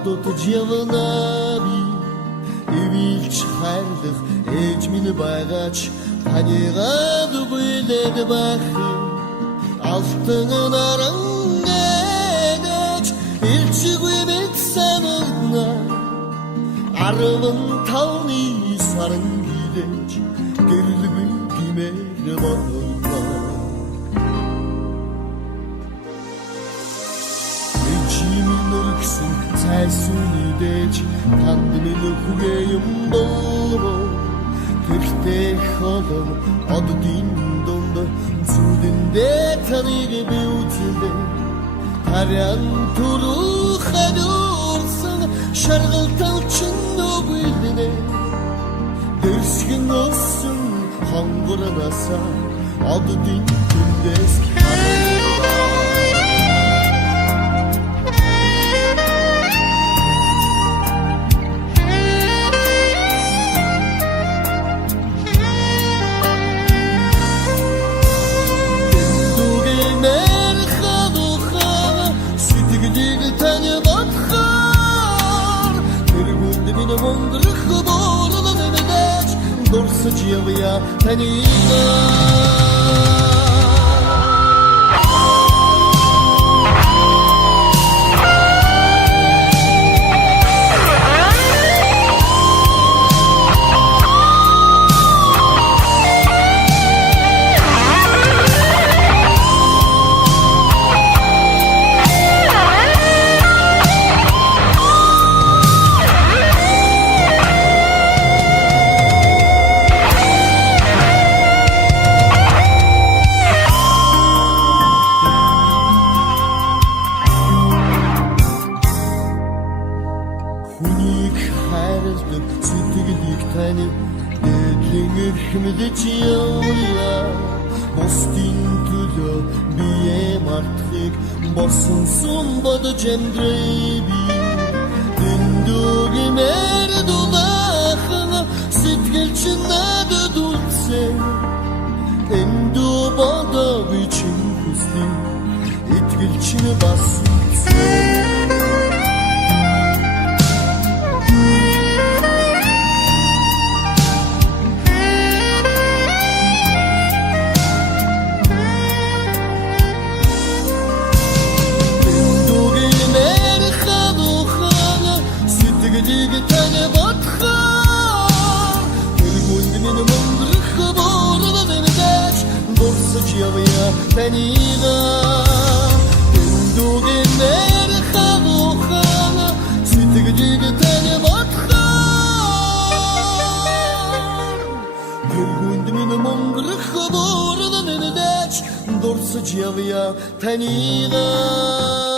Алдот жавнаби эвилч хайрлах ээж минь байгаач таньгаад бүлээд бахи алтан нарангаж илчгүй мэд санагна 15-ны саран гидэж гэрлгүй гимээр боллоо эчимин өргсөн цайсууны дэж танд минь хүгээ юм болоо тэрхтээ холом оддын донд зүдэндээ таныг би үзлээ харян туруу хадуурсан шаргалталчин нүгэлдэнэ дэрсгэн өссөн хонгоранасаа оддын дүндээс Сочевая танина сэтгэлийг тань дэдлэн эрхэмлэж явъя бусдын төлөө бие мартахыг босон сум бодож амьдрий би дэндүгмээр дулаахан сэтгэл чинь надад үлдсэн эндү бодоо би чинь хүссэн итгэл чинь бас үлдсэн танина эндүгмээр хавухана сэтгэлийг тань батхаар гүнд минь монгрох борон нэдэж дурсаж явъя танина